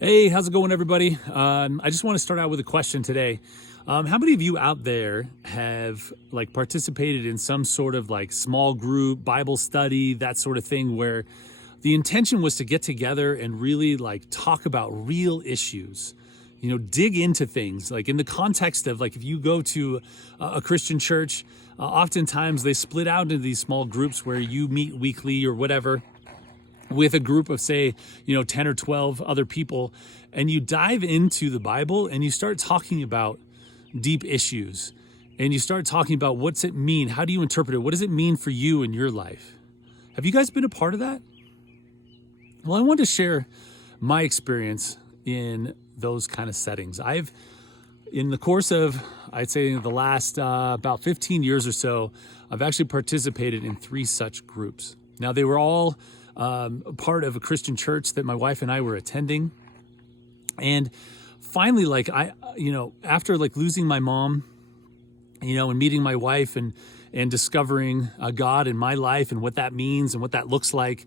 Hey, how's it going, everybody? I just want to start out with a question today. How many of you out there have participated in some sort of small group Bible study, that sort of thing, where the intention was to get together and really talk about real issues? Dig into things like in the context of if you go to a Christian church, oftentimes they split out into these small groups where you meet weekly or whatever with a group of, say, 10 or 12 other people, and you dive into the Bible and you start talking about deep issues, and you start talking about what's it mean? How do you interpret it? What does it mean for you in your life? Have you guys been a part of that? Well, I want to share my experience in those kind of settings. In the course of, I'd say, the last about 15 years or so, I've actually participated in 3 such groups. Now, they were all part of a Christian church that my wife and I were attending. And finally, after losing my mom, and meeting my wife and discovering God in my life and what that means and what that looks like,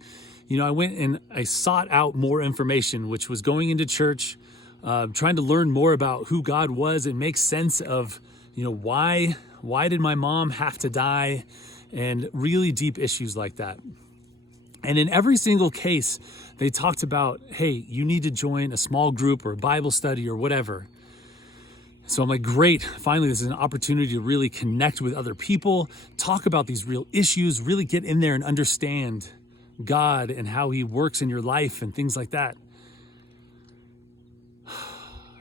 I went and I sought out more information, which was going into church, trying to learn more about who God was and make sense of, why did my mom have to die, and really deep issues like that. And in every single case, they talked about, hey, you need to join a small group or a Bible study or whatever. So I'm like, great, finally, this is an opportunity to really connect with other people, talk about these real issues, really get in there and understand God and how he works in your life and things like that.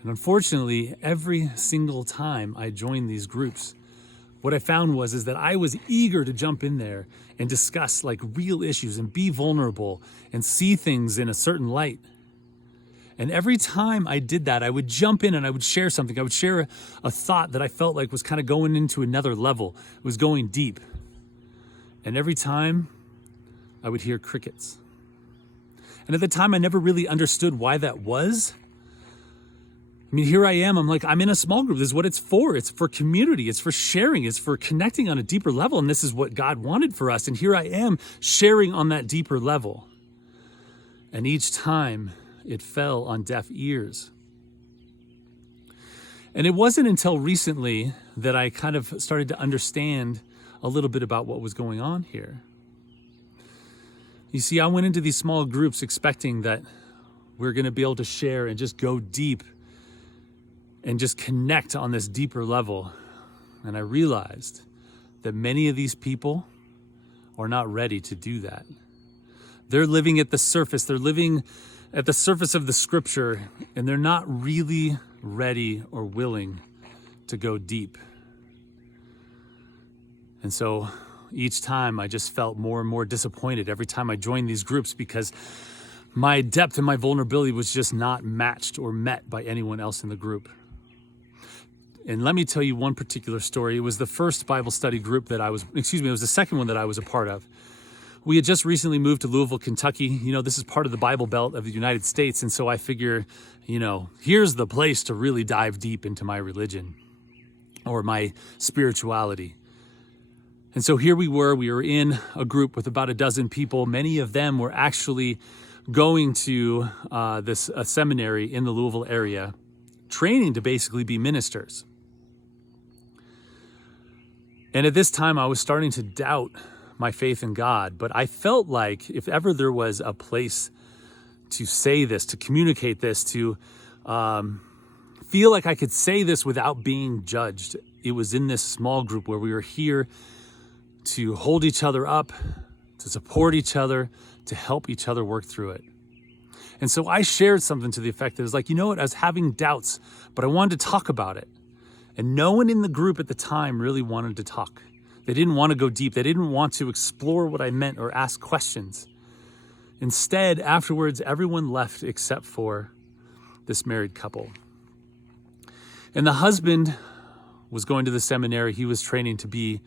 And unfortunately, every single time I joined these groups, what I found is that I was eager to jump in there and discuss real issues and be vulnerable and see things in a certain light. And every time I did that, I would jump in and I would share something. I would share a thought that I felt like was kind of going into another level. It was going deep. And every time I would hear crickets. And at the time, I never really understood why that was. I mean, here I am, I'm in a small group. This is what it's for. It's for community. It's for sharing. It's for connecting on a deeper level. And this is what God wanted for us. And here I am sharing on that deeper level. And each time it fell on deaf ears. And it wasn't until recently that I kind of started to understand a little bit about what was going on here. You see, I went into these small groups expecting that we're going to be able to share and just go deep and just connect on this deeper level. And I realized that many of these people are not ready to do that. They're living at the surface. They're living at the surface of the scripture, and they're not really ready or willing to go deep. And so each time I just felt more and more disappointed every time I joined these groups, because my depth and my vulnerability was just not matched or met by anyone else in the group. And let me tell you one particular story. It was the first Bible study group that it was the second one that I was a part of. We had just recently moved to Louisville, Kentucky. This is part of the Bible Belt of the United States. And so I figure, here's the place to really dive deep into my religion or my spirituality. And so here we were in a group with about a dozen people. Many of them were actually going to a seminary in the Louisville area, training to basically be ministers. And at this time, I was starting to doubt my faith in God, but I felt like if ever there was a place to say this, to communicate this, to feel like I could say this without being judged, it was in this small group where we were here to hold each other up, to support each other, to help each other work through it. And so I shared something to the effect that it was I was having doubts, but I wanted to talk about it. And no one in the group at the time really wanted to talk. They didn't want to go deep. They didn't want to explore what I meant or ask questions. Instead, afterwards, everyone left except for this married couple. And the husband was going to the seminary. He was training to be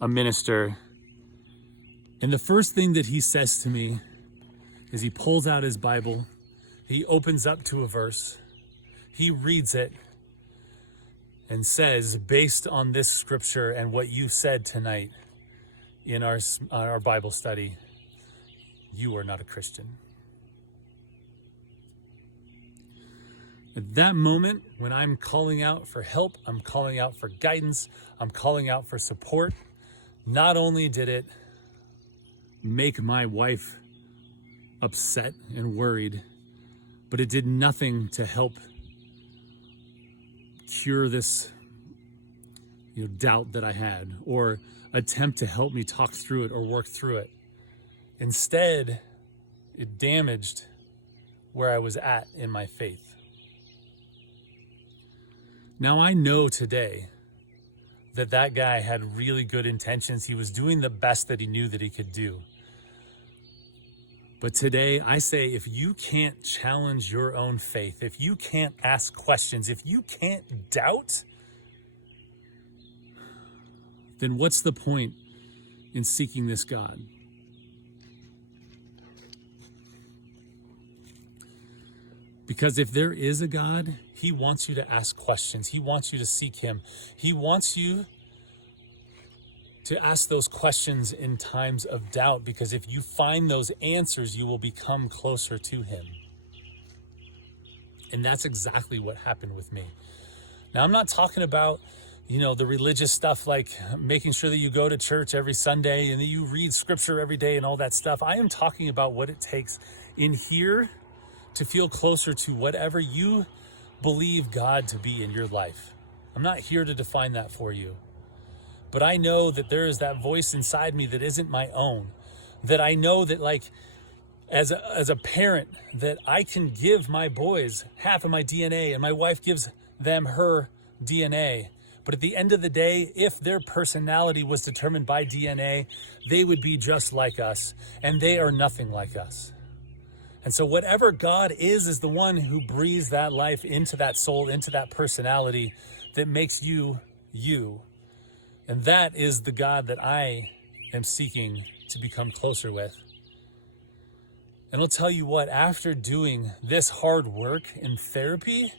a minister. And the first thing that he says to me is he pulls out his Bible. He opens up to a verse. He reads it and says, based on this scripture and what you said tonight in our Bible study, you are not a Christian. At that moment, when I'm calling out for help, I'm calling out for guidance, I'm calling out for support, not only did it make my wife upset and worried, but it did nothing to help cure this doubt that I had, or attempt to help me talk through it or work through it. Instead, it damaged where I was at in my faith. Now I know today that that guy had really good intentions. He was doing the best that he knew that he could do. But today I say, if you can't challenge your own faith, if you can't ask questions, if you can't doubt, then what's the point in seeking this God? Because if there is a God, he wants you to ask questions. He wants you to seek him. He wants you to ask those questions in times of doubt, because if you find those answers, you will become closer to him. And that's exactly what happened with me. Now, I'm not talking about, the religious stuff, like making sure that you go to church every Sunday and that you read scripture every day and all that stuff. I am talking about what it takes in here to feel closer to whatever you believe God to be in your life. I'm not here to define that for you. But I know that there is that voice inside me that isn't my own. That I know that, like, as a parent, that I can give my boys half of my DNA and my wife gives them her DNA. But at the end of the day, if their personality was determined by DNA, they would be just like us, and they are nothing like us. And so whatever God is the one who breathes that life into that soul, into that personality that makes you, you. And that is the God that I am seeking to become closer with. And I'll tell you what, after doing this hard work in therapy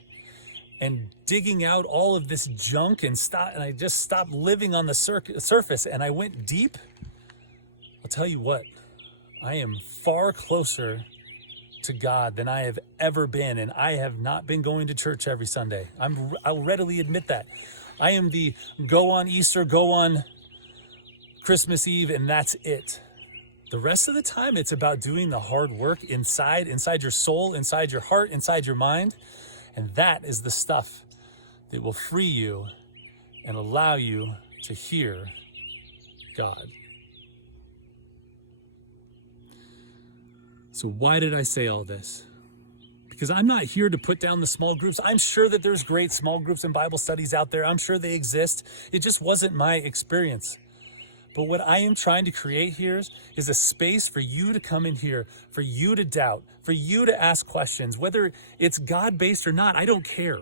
and digging out all of this junk and I just stopped living on the surface and I went deep, I'll tell you what, I am far closer to God than I have ever been. And I have not been going to church every Sunday. I'll readily admit that. I am the go on Easter, go on Christmas Eve, and that's it. The rest of the time, it's about doing the hard work inside your soul, inside your heart, inside your mind. And that is the stuff that will free you and allow you to hear God. So why did I say all this? Because I'm not here to put down the small groups. I'm sure that there's great small groups and Bible studies out there. I'm sure they exist. It just wasn't my experience. But what I am trying to create here is a space for you to come in here, for you to doubt, for you to ask questions, whether it's God-based or not, I don't care.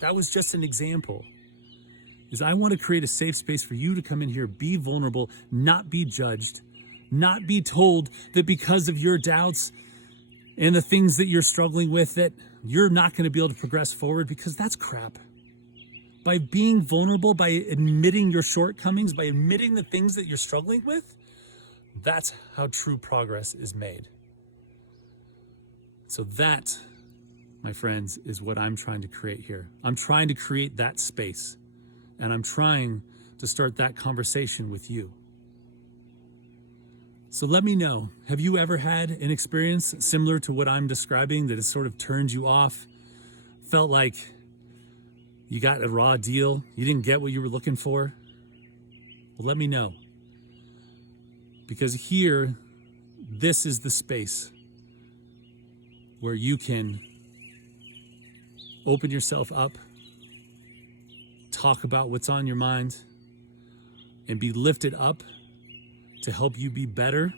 That was just an example. I want to create a safe space for you to come in here, be vulnerable, not be judged, not be told that because of your doubts and the things that you're struggling with that you're not going to be able to progress forward, because that's crap. By being vulnerable, by admitting your shortcomings, by admitting the things that you're struggling with, that's how true progress is made. So that, my friends, is what I'm trying to create here. I'm trying to create that space, and I'm trying to start that conversation with you. So let me know, have you ever had an experience similar to what I'm describing that has sort of turned you off, felt like you got a raw deal, you didn't get what you were looking for? Well, let me know. Because here, this is the space where you can open yourself up, talk about what's on your mind, and be lifted up to help you be better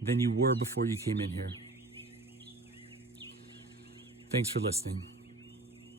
than you were before you came in here. Thanks for listening.